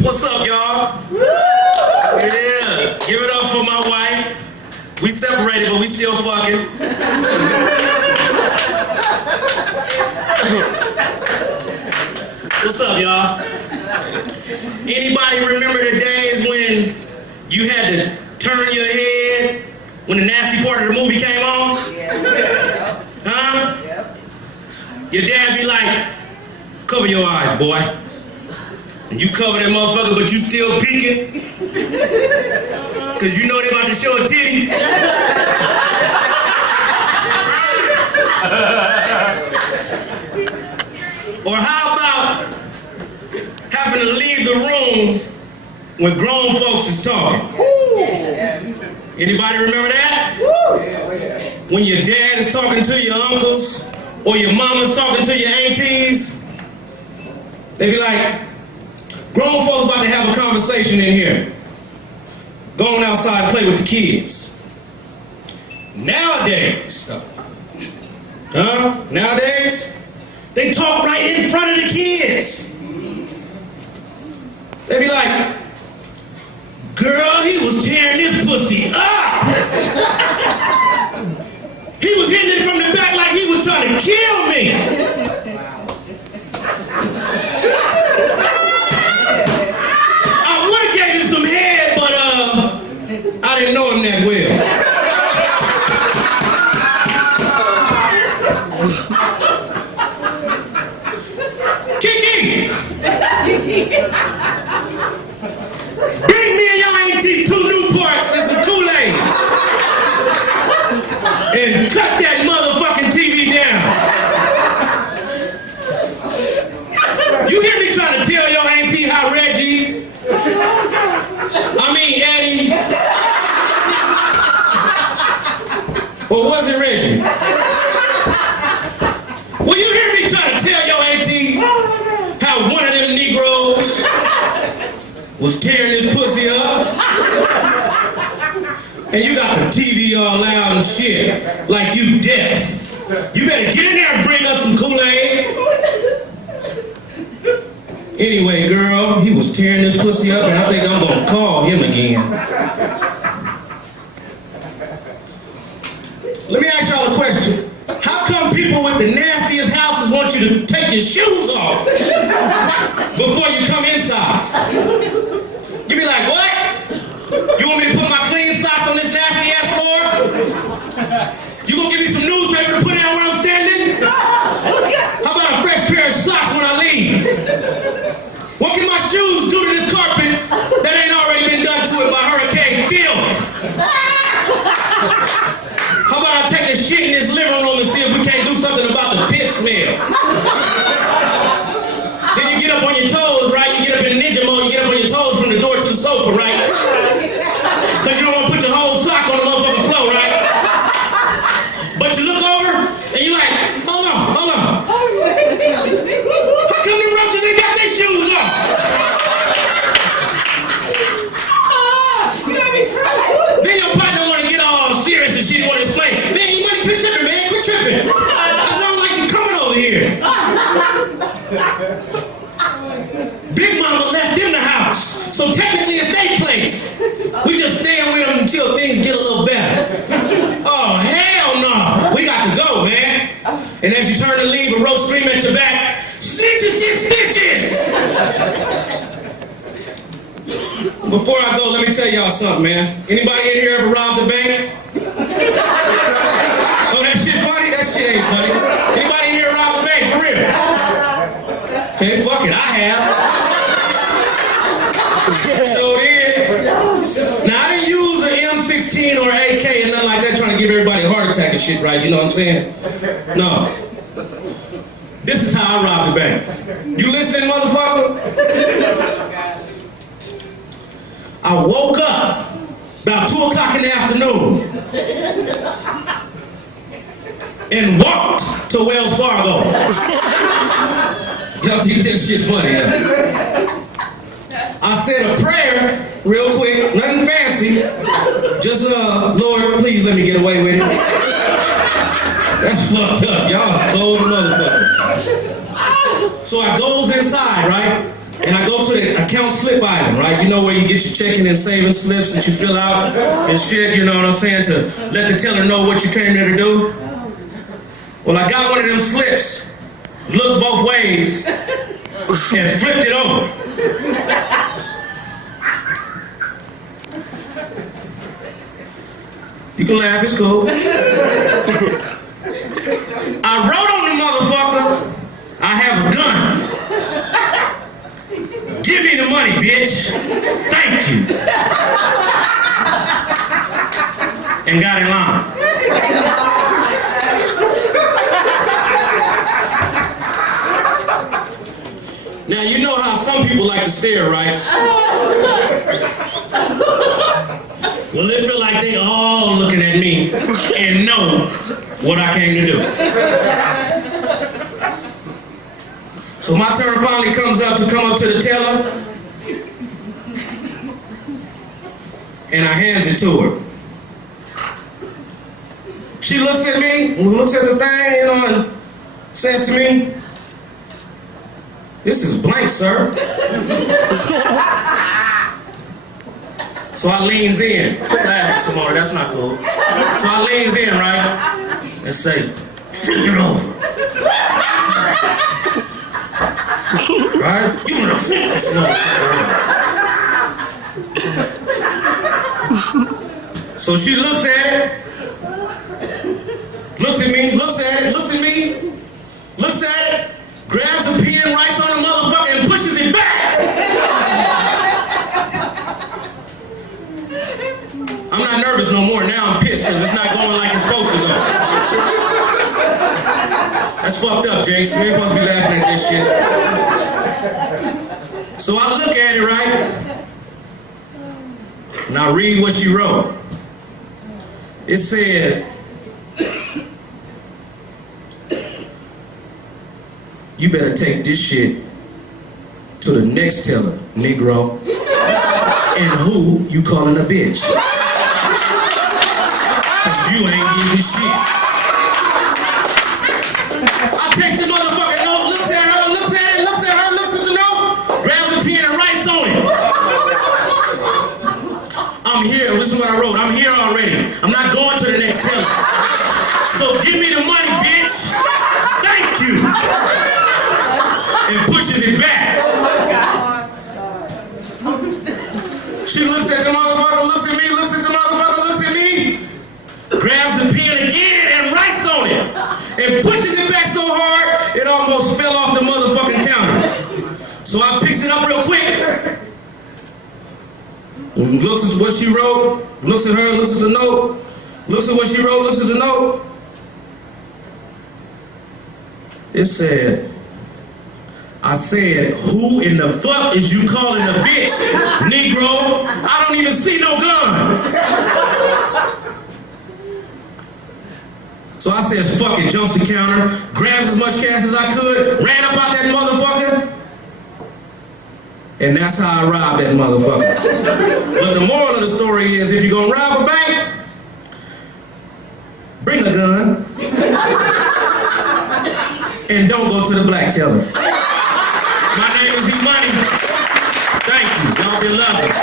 What's up, y'all? Yeah, give it up for my wife. We separated, but we still fucking. What's up, y'all? Anybody remember the days when you had to turn your head when the nasty part of the movie came on? Yes. Huh? Yep. Your dad be like, cover your eyes, boy. And you cover that motherfucker, but you still peeking. Cause you know they about to show a titty. Or how about having to leave the room when grown folks is talking? Anybody remember that? When your dad is talking to your uncles, or your mama's talking to your aunties, they be like, grown folks about to have a conversation in here. Go on outside and play with the kids. Nowadays, they talk right in front of the kids. They be like, girl, he was tearing this pussy up. He was hitting it from the back like he was trying to kill me. I would have gave him some head, but I didn't know him that well. Kiki! Bring me and your auntie 2 Newports and some Kool-Aid. And cut that motherfucking TV down. You hear me trying to tell your auntie how Eddie. Or was it Reggie? Will you hear me trying to tell your auntie how one of them Negroes was tearing his pussy up? And you got the TV all loud and shit, like you deaf. You better get in there and bring us some Kool-Aid. Anyway, girl, he was tearing his pussy up, and I think I'm gonna call him again. Let me ask y'all a question. How come people with the nastiest houses want you to take your shoes off before you come inside? You be like, what? You want me to put my clean socks on this nasty ass floor? You gonna give me some newspaper to put down where I'm standing? How about a fresh pair of socks when I leave? What can my shoes do to this carpet that ain't already been done to it by Hurricane Phil? How about I take a shit in this living room and see if we can't do something about the piss smell? Then you get up on your toes, right? You get up in ninja mode, you get up on your toes from the door to the sofa, right? Because you don't want to put your whole sock on the motherfucking floor, right? But you look over and you're like, hold on. How come them roaches ain't got their shoes on? Then your partner want to get all serious and shit, want to explain. Man, you money, quit tripping, man, quit tripping. That's not like you coming over here. Big mama left in the house, so technically it's their place. We just staying with them until things get a little better. Oh, hell no. We got to go, man. And as you turn to leave, a rope stream at your back, stitches get stitches. Before I go, let me tell y'all something, man. Anybody in here ever robbed a bank? Oh, that shit funny? That shit ain't funny. Anybody in here robbed a bank, for real? Okay, fuck it, I have. So then, now I didn't use an M16 or AK and nothing like that trying to give everybody a heart attack and shit, right? You know what I'm saying? No. This is how I robbed a bank. You listening, motherfucker? I woke up about 2 o'clock in the afternoon and walked to Wells Fargo. Y'all think that shit's funny, huh? I said a prayer real quick, nothing fancy. Just, Lord, please let me get away with it. That's fucked up. Y'all cold motherfucker. So I goes inside, right? And I go to the account slip item, right? You know where you get your checking and saving slips that you fill out and shit, you know what I'm saying, to let the teller know what you came there to do? Well, I got one of them slips, looked both ways, and flipped it over. You can laugh, it's cool. I wrote on the motherfucker, I have a gun. Give me the money, bitch. Thank you. And got in line. Now, you know how some people like to stare, right? Well, it feel like they all looking at me and know what I came to do. So my turn finally comes up to come up to the teller, and I hands it to her. She looks at me, looks at the thing, you know, and says to me, "This is blank, sir." So I leans in. Quit laughing some more, that's not cool. So I leans in, right, and say, "Flip it over." Right? You wanna flip this motherfucker. So she looks at it, looks at me, looks at it, looks at me, looks at it, grabs a pen, writes on the motherfucker, and pushes it back. I'm not nervous no more. Now I'm pissed because it's not going like it's supposed to go. That's fucked up, Jakes. We ain't supposed to be laughing at this shit. So I look at it, right? And I read what she wrote. It said, "You better take this shit to the next teller, Negro. And who you calling a bitch? Cause you ain't giving shit." I text the motherfucker note, looks at her, looks at it, looks at her, looks at the note, grabs a pen and writes on it. "I'm here," this is what I wrote, "I'm here already. I'm not going to the next teller. So give me the money, bitch. Thank you." And pushes it back. She looks at the motherfucker, looks at me, looks at the motherfucker, looks at me, grabs the pen again and writes on it, and pushes it back so hard, it almost fell off the motherfucking counter. So I picks it up real quick, looks at what she wrote, looks at her, looks at the note, looks at what she wrote, looks at the note. It said, I said, "Who in the fuck is you calling a bitch, Negro? I don't even see no gun." So I says, "Fuck it," jumps the counter, grabs as much cash as I could, ran up out that motherfucker, and that's how I robbed that motherfucker. But the moral of the story is, if you're gonna rob a bank, bring a gun, and don't go to the black teller. My name is Beann. Thank you. Y'all been loving.